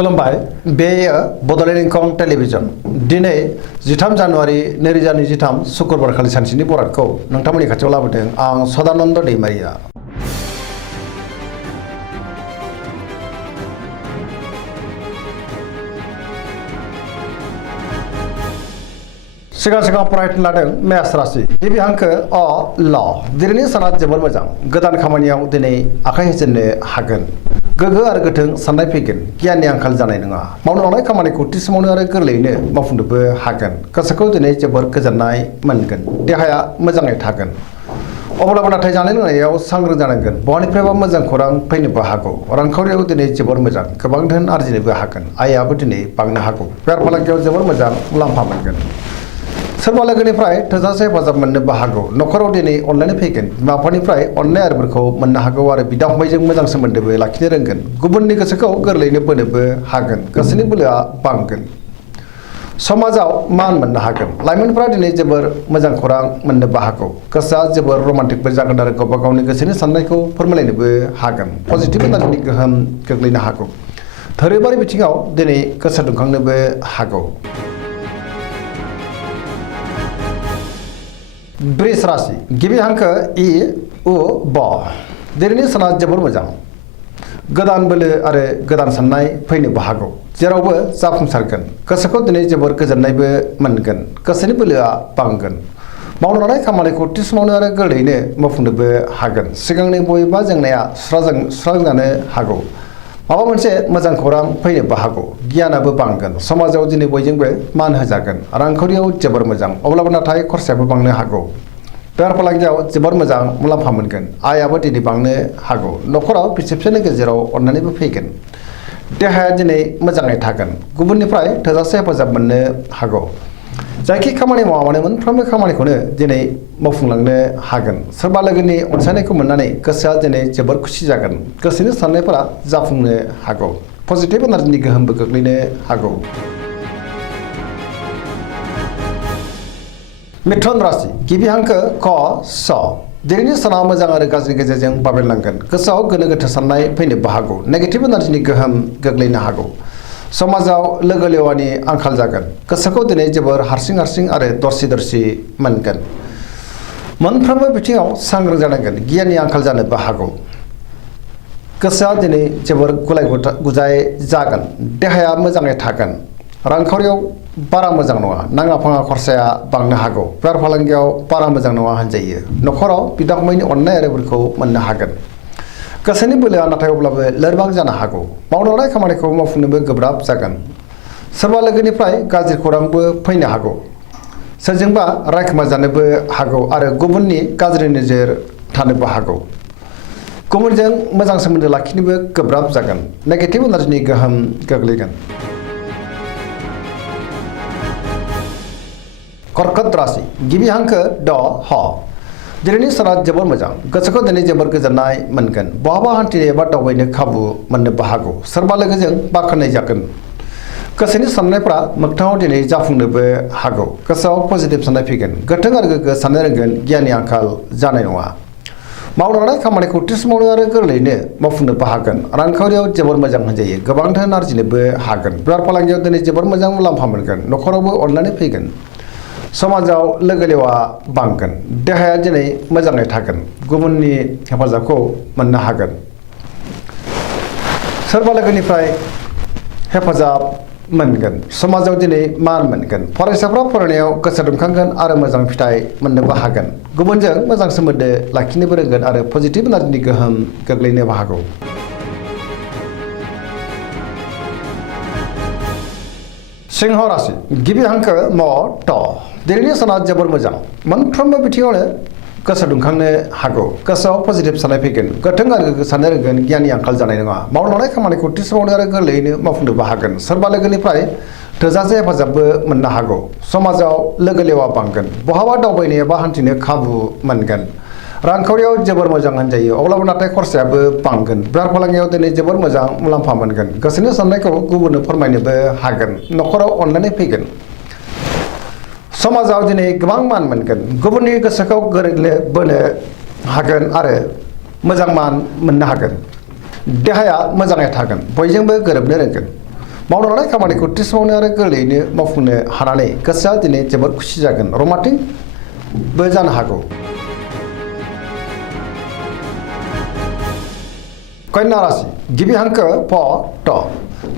खुलुमबाय बेयो बड'लेण्ड इंखं टेलिभिजन दिनै 13 जानुवारि 2023 शुक्रबार खालि सानसेनि बरादखौ नोंथांमोननि खाथियाव लाबोदों आं सदानन्द दैमारिया। सिगां फरायनो लादों मेष राशि गिबि हांखो अ ल दिनैनि साना जोबोर मोजां गोदान खामानियाव दिनै आखाइ होजेननो हागोन गोगो आरो गोथों साननाय फैगोन गियाननि आंखाल जानाय नङा मावनो लानाय खामानिखौ थि समावनो आरो गोरलैयैनो मावफुंनोबो हागोन गोसोखौ दिनै जोबोर गोजोननाय मोनगोन देहाया मोजाङै थागोन अब्लाबो नाथाय जानाय लोंनायाव सांग्रां जानांगोन बहानिफ्रायबा मोजां खौरां फैनोबो हागौ रांखावरियाव दिनै जोबोर मोजां गोबां धोन आरजिनोबो हागोन आयाबो दिनै बांनो हागौ बेफार फालांगियाव जोबोर मोजां मुलाम्फा मोनगोन सोरबा लोगोनिफ्राय थोजासे हेफाजाब मोननोबो हागौ न'खराव दिनै अनलायनाय फैगोन बिमा बिफानिफ्राय अननाय आरिफोरखौ मोननो हागौ आरो बिदा फंबायजों मोजां सोमोन्दोबो लाखिनो रोंगोन गुबुननि गोसोखौ गोरलैयैनो बोनोबो हागोन गोसोनि बोलोआ बांगोन समाजाव मान मोननो हागोन लाइमोनफोरा दिनै जोबोर मोजां खौरां मोननोबो हागौ गोसोआ जोबोर रमान्टिकबो जागोन आरो गावबा गावनि गोसोनि साननायखौ फोरमायलायनोबो हागोन पजिटिभ एनार्जिनि गोहोम गोग्लैनो हागौ धोरोमारि बिथिङाव दिनै गोसो दुंखांनोबो हागौ। वृष राशि गिबि हांखो इ उ ब दिनैनि साना जोबोर मोजां गोदान बोलो आरो गोदान साननाय फैनोबो हागौ जेरावबो जाफुंसारगोन गोसोखौ दिनै जोबोर गोजोननायबो मोनगोन गोसोनि बोलोआ बांगोन मावनो लानाय खामानिखौ थि समावनो आरो गोरलैयैनो मावफुंनोबो हागोन सिगांनि बबेबा जेंनाया सुस्रांजानो हागौ माबा मोनसे मोजां खौरां फैनोबो हागौ गियानाबो बांगोन समाजाव दिनै बयजोंबो मान होजागोन रांखावरियाव जोबोर मोजां अब्लाबो नाथाय खरसायाबो बांनो हागौ बेफार फालांगियाव जोबोर मोजां मुलाम्फा मोनगोन आयाबो दिनै बांनो हागौ न'खराव बिसि फिसायनि गेजेराव अननानैबो फैगोन देहाया दिनै मोजाङै थागोन गुबुननिफ्राय थोजासे हेफाजाब मोननो हागौ जायखि खामानि मावा मानो मोनफ्रोमबो खामानिखौनो दिनै मावफुंलांनो हागोन सोरबा लोगोनि अनसायनायखौ मोननानै गोसोआ दिनै जोबोर खुसि जागोन गोसोनि साननायफोरा जाफुंनो हागौ पजिटिभ एनार्जिनि गोहोमबो गोग्लैनो हागौ। मिथुन राशि गिबि हांखो क स दिनैनि साना मोजां आरो गाज्रि गेजेरजों बाबेरलांगोन गोसोआव गोनो गोथो साननाय फैनोबो हागौ नेगेटिभ एनार्जिनि गोहोम गोग्लैनो हागौ समाजाव लोगो लेवानि आंखाल जागोन गोसोखौ दिनै जोबोर हारसिं आरो दरसि मोनगोन मोनफ्रोमबो बिथिङाव सांग्रां जानांगोन गियाननि आंखाल जानोबो हागौ गोसोआ दिनै जोबोर गुलाय गुजाय जागोन देहाया मोजाङै थागोन रांखावरियाव बारा मोजां नङा नाङा फाङा खरसाया बांनो हागौ बेफार फालांगियाव बारा मोजां नङा होनजायो न'खराव बिदा फंबायनि अननाय आरिफोरखौ मोननो हागोन गोसोनि बोलोआ नाथाय अब्लाबो लोरबां जानो हागौ मावनो लानाय खामानिखौ मावफुंनोबो गोब्राब जागोन सोरबा लोगोनिफ्राय गाज्रि खौरांबो फैनो हागौ सोरजोंबा रायखोमा जानोबो हागौ आरो गुबुननि गाज्रि नोजोर थानोबो हागौ गुबुनजों मोजां सोमोन्दो लाखिनोबो गोब्राब जागोन नेगेटिभ एनार्जिनि गोहोम गोग्लैगोन। कर्कट राशि गिबि हांखो ड ह दिनैनि साना जोबोर मोजां गोसोखौ दिनै जोबोर गोजोननाय मोनगोन बहाबा हान्थिनो एबा दावबायनो खाबु मोननोबो हागौ सोरबा लोगोजों बाख्नाय जागोन गोसोनि साननायफ्रा मोगथाङाव दिनै जाफुंनोबो हागौ गोसोआव पजिटिभ साननाय फैगोन गोथों आरो गोग्गो साननो रोंगोन गियाननि आंखाल जानाय नङा मावनो लानाय खामानिखौ थि समावनो आरो गोरलैयैनो मावफुंनोबो हागोन रांखावरियाव जोबोर मोजां होनजायो गोबां धोन आरजिनोबो हागोन बेफार फालांगियाव दिनै जोबोर मोजां मुलाम्फा मोनगोन न'खरावबो अननानै फैगोन समाजाव लोगो लेवा बांगोन देहाया दिनै मोजाङै थागोन गुबुननि हेफाजाबखौ मोननो हागोन सोरबा लोगोनिफ्राय हेफाजाब मोनगोन समाजाव दिनै मान मोनगोन फरायसाफ्रा फरायनायाव गोसो दुंखांगोन आरो मोजां फिथाइ मोननोबो हागोन गुबुनजों मोजां सोमोन्दो लाखिनोबो रोंगोन आरो पजिटिभ एनार्जिनि गोहोम गोग्लैनोबो हागौ। सिंह राशि गिबि हांखो म ट दिनैनि साना जोबोर मोजां मोनफ्रोमबो बिथिङावनो गोसो दुंखांनो हागौ गोसोआव पजिटिभ साननाय फैगोन गोथों आरो गोग्गो साननो रोंगोन गियाननि आंखाल जानाय नङा मावनो लानाय खामानिखौ थि समावनो आरो गोरलैयैनो मावफुंनोबो हागोन सोरबा लोगोनिफ्राय थोजासे हेफाजाबबो मोननो हागौ समाजाव लोगो लेवा बांगोन बहाबा दावबायनो एबा हान्थिनो खाबु मोनगोन रांखावरियाव जोबोर मोजां होनजायो अब्लाबो नाथाय खरसायाबो बांगोन बेफार फालांगियाव दिनै जोबोर मोजां मुलाम्फा मोनगोन गोसोनि साननायखौ गुबुननो फोरमायनोबो हागोन न'खराव अननानै फैगोन समाजाव दिनै गोबां मान मोनगोन गुबुननि गोसोखौ गोरलैनो बोनो हागोन आरो मोजां मान मोननो हागोन देहाया मोजाङै थागोन बयजोंबो गोरोबनो रोंगोन मावनो लानाय खामानिखौ थि समावनो आरो गोरलैयैनो मावफुंनो हानानै गोसोआ दिनै जोबोद खुसि जागोन रमान्टिकबो जानो हागौ। कन्या राशि गिबि हांखो प ट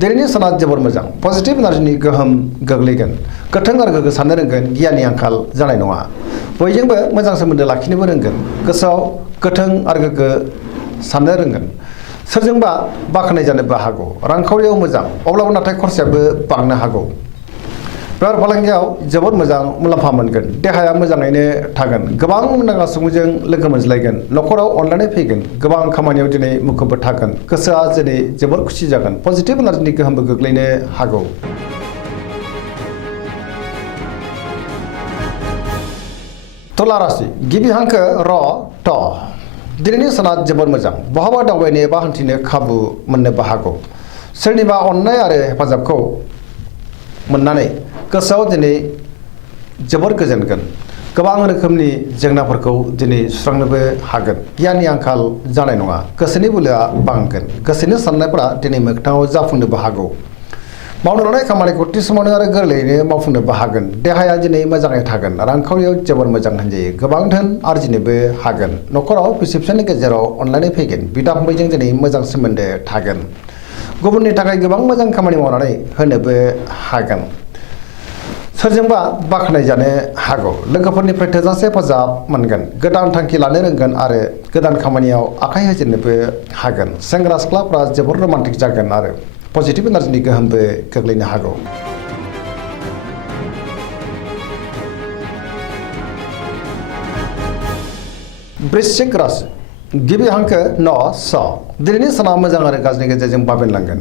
दिनैनि साना जोबोर मोजां पजिटिभ एनार्जिनि गोहोम गोग्लैगोन गोथों आरो गोग्गो साननो रोंगोन गियाननि आंखाल जानाय नङा बयजोंबो मोजां सोमोन्दो लाखिनोबो रोंगोन गोसोआव गोथों आरो गोग्गो साननो रोंगोन सोरजोंबा बाख्नाय जानोबो हागौ रांखावरियाव मोजां अब्लाबो नाथाय खरसायाबो बांनो हागौ बेफार फालांगियाव जोबोद मोजां मुलाम्फा मोनगोन देहाया मोजाङैनो थागोन गोबां मुंदांखा सुबुंजों लोगो मोनज्लायगोन न'खराव अनलायनाय फैगोन गोबां खामानियाव दिनै मुखुबबो थागोन गोसोआ दिनै जोबोद खुसि जागोन पजिटिभ एनार्जिनि गोहोमबो गोग्लैनो हागौ। तुला राशि गिबि हांखो र ट दिनैनि साना जोबोद मोजां बहाबा दावबायनो एबा हान्थिनो खाबु मोननोबो हागौ सोरनिबा अननाय आरो हेफाजाबखौ मोननानै गोसोआव दिनै जोबोर गोजोनगोन गोबां रोखोमनि जेंनाफोरखौ दिनै सुस्रांनोबो हागोन गियाननि आंखाल जानाय नङा गोसोनि बोलोआ बांगोन गोसोनि साननायफोरा दिनै मोगथाङाव जाफुंनोबो हागौ मावनो लानाय खामानिखौ थि समावनो आरो गोरलैयैनो मावफुंनोबो हागोन देहाया दिनै मोजाङै थागोन रांखावरियाव जोबोर मोजां होनजायो गोबां धोन आरजिनोबो हागोन न'खराव बिसि फिसायनि गेजेराव अनलायनाय फैगोन बिदा फंबायजों दिनै मोजां सोमोन्दो थागोन गुबुननि थाखाय गोबां मोजां खामानि मावनानै होनोबो हागोन सोरजोंबा बाख्नाय जानो हागौ लोगोफोरनिफ्राय थोजासे हेफाजाब मोनगोन गोदान थांखि लानो रोंगोन आरो गोदान खामानियाव आखाइ होजेननोबो हागोन सेंग्रा सिख्लाफ्रा जोबोर रमान्टिक जागोन आरो पजिटिभ एनार्जिनि गोहोमबो गोग्लैनो हागौ। वृश्चिक राशि गिबि हांखो न स दिनैनि साना मोजां आरो गाज्रिनि गेजेरजों बाबेनलांगोन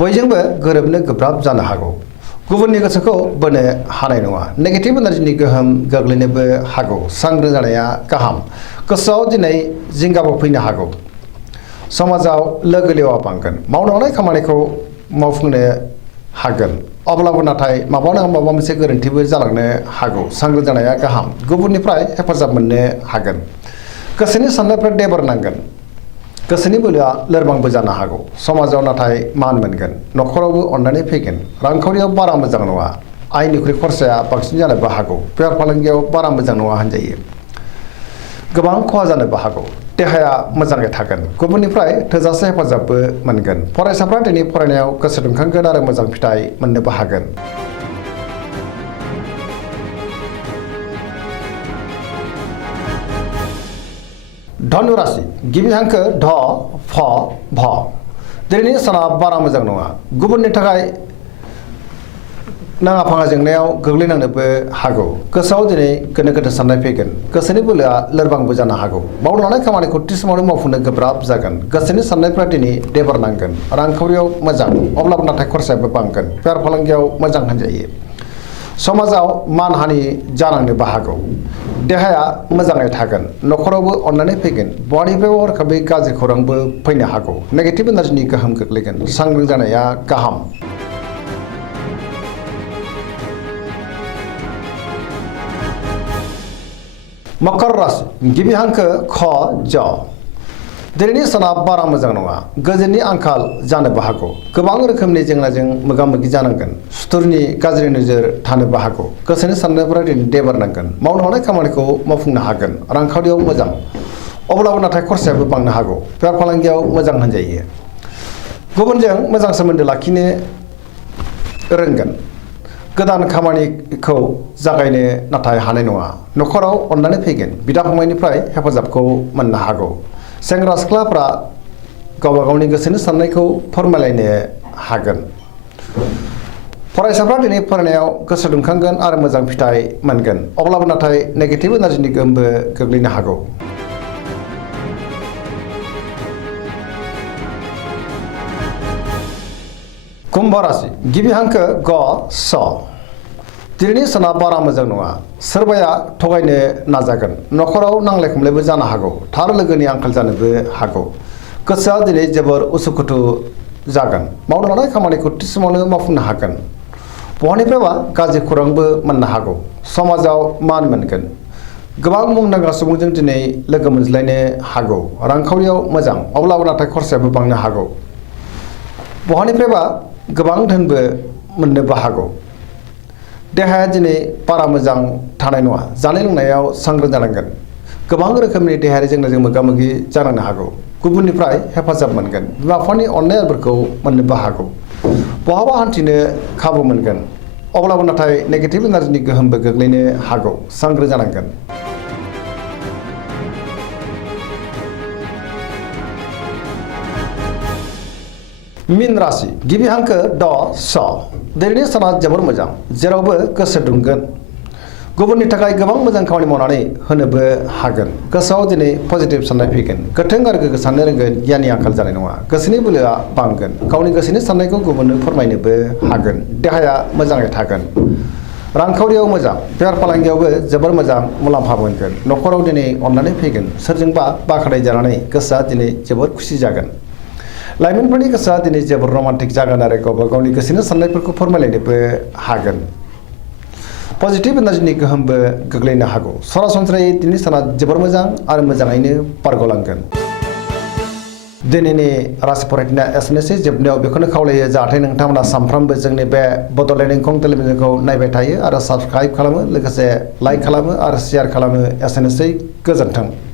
बयजोंबो गोरोबनो गोब्राब जानो हागौ गुबुननि गोसोखौ बोनो हानाय नङा नेगेटिभ एनार्जिनि गोहोम गोग्लैनोबो हागौ सांग्रां जानाया गाहाम गोसोआव दिनै जिंगाबो फैनो हागौ समाजाव लोगो लेवा बांगोन मावनो लानाय खामानिखौ मावफुंनो हागोन अब्लाबो नाथाय माबा नङा माबा मोनसे गोरोन्थिबो जालांनो हागौ सांग्रां जानाया गाहाम गुबुननिफ्राय हेफाजाब मोननो हागोन गोसोनि साननायफ्रा देबर नांगोन गोसोनि बोलोआ लोरबांबो जानो हागौ समाजाव नाथाय मान मोनगोन न'खरावबो अननानै फैगोन रांखावरियाव बारा मोजां नङा आयनिख्रुइ खरसाया बांसिन जानोबो हागौ बेफार फालांगियाव बारा मोजां नङा होनजायो गोबां खहा जानोबो हागौ देहाया मोजाङै थागोन गुबुननिफ्राय थोजासे हेफाजाबबो मोनगोन फरायसाफ्रा दिनै फरायनायाव गोसो दुंखांगोन आरो मोजां फिथाइ मोननोबो हागोन। धनु राशि गिबि हांखो ध फ भ दिनैनि साना बारा मोजां नङा गुबुननि थाखाय नाङा फाङा जेंनायाव गोग्लैनांनोबो हागौ गोसोआव दिनै गोनो गोथो साननाय फैगोन गोसोनि बोलोआ लोरबांबो जानो हागौ मावनो लानाय खामानिखौ थि समावनो मावफुंनो गोब्राब जागोन गोसोनि साननायफ्रा दिनै देबर नांगोन रांखावरियाव मोजां अब्लाबो नाथाय खरसायाबो बांगोन बेफार फालांगियाव मोजां होनजायो समाजाव मानहानि जानांनोबो हागौ देहाया मोजाङै थागोन न'खरावबो अननानै फैगोन बहानिफ्रायबो हरखाबै गाज्रि खौरांबो फैनो हागौ नेगेटिभ एनार्जिनि गोहोम गोग्लैगोन सांग्रां जानाया गाहाम। मकर राशि गिबि हांखो ख ज दिनैनि साना बारा मोजां नङा गोजोननि आंखाल जानोबो हागौ गोबां रोखोमनि जेंनाजों मोगा मोगि जानांगोन सुथुरनि गाज्रि नोजोर थानोबो हागौ गोसोनि साननायफोरा दिनै देबर नांगोन मावनो हानाय खामानिखौ मावफुंनो हागोन रांखावरियाव मोजां अब्लाबो नाथाय खरसायाबो बांनो हागौ बेफार फालांगियाव मोजां होनजायो गुबुनजों मोजां सोमोन्दो लाखिनो रोंगोन गोदान खामानिखौ जागायनो नाथाय हानाय नङा न'खराव अननानै फैगोन बिदा फंबायनिफ्राय हेफाजाबखौ मोननो हागौ सेंग्रा सिख्लाफ्रा गावबा गावनि गोसोनि साननायखौ फोरमायलायनो हागोन फरायसाफ्रा दिनै फरायनायाव गोसो दुंखांगोन आरो मोजां फिथाइ मोनगोन अब्लाबो नाथाय नेगेटिभ एनार्जिनि गोहोमबो गोग्लैनो हागौ। कुम्भ राशि गिबि हांखो ग स दिनैनि साना बारा मोजां नङा सोरबाया थगायनो नाजागोन न'खराव नांलाय खमलायबो जानो हागौ थार लोगोनि आंखाल जानोबो हागौ गोसोआ दिनै जोबोर उसुखुथु जागोन मावनो लानाय खामानिखौ थि समावनो मावफुंनो हागोन बहानिफ्रायबा गाज्रि खौरांबो मोननो हागौ समाजाव मान मोनगोन गोबां मुंदांखा सुबुंजों दिनै लोगो मोनज्लायनो हागौ रांखावरियाव मोजां अब्लाबो नाथाय खरसायाबो बांनो हागौ बहानिफ्रायबा गोबां धोनबो मोननोबो हागौ। देहाया दिनै बारा मोजां थानाय नङा। जानाय लोंनायाव सांग्रां जानांगोन। गोबां रोखोमनि देहायारि जेंनाजों मोगा-मोगि जानांनो हागौ। गुबुननिफ्राय हेफाजाब मोनगोन। बिमा-बिफानि अननायफोरखौ मोननोबो हागौ। बहाबा हान्थिनो खाबु मोनगोन। अब्लाबो नाथाय नेगेटिभ एनार्जिनि गोहोमबो गोग्लैनो हागौ। सांग्रां जानांगोन। मीन राशि गिबि हांखो ड स दिनैनि साना जोबोर मोजां। जेरावबो गोसो दुंगोन। गुबुननि थाखाय गोबां मोजां खामानि मावनानै होनोबो हागोन। गोसोआव दिनै पजिटिभ साननाय फैगोन। गोथों आरो गोग्गो साननो रोंगोन। गियाननि आंखाल जानाय नङा। गोसोनि बोलोआ बांगोन। गावनि गोसोनि साननायखौ गुबुननो फोरमायनोबो हागोन। देहाया मोजाङै थागोन। रांखावरियाव मोजां। बेफार फालांगियावबो जोबोर मोजां मुलाम्फा मोनगोन। न'खराव दिनै अननानै फैगोन। सोरजोंबा बाख्नाय जानानै गोसोआ दिनै जोबोर खुसि जागोन। लाइमोनफोरनि गोसोआ दिनै जोबोर रमान्टिक जागोन आरो गावबा गावनि गोसोनि साननायफोरखौ फोरमायलायनोबो हागोन। पजिटिभ एनार्जिनि गोहोमबो गोग्लैनो हागौ। सरासनस्रायै दिनैनि साना जोबोर मोजां आरो मोजाङैनो बारग'लांगोन। दिनैनि राशि फरायनाया एसेनोसै। जोबनायाव बेखौनो खावलायो जाहाथे नोंथांमोना सानफ्रामबो जोंनि बे बड'लेण्ड इंखं टेलिभिजनखौ नायबाय थायो आरो साबस्क्राइब खालामो, लोगोसे लाइक खालामो आरो शेयार खालामो। एसेनोसै। गोजोन्थों।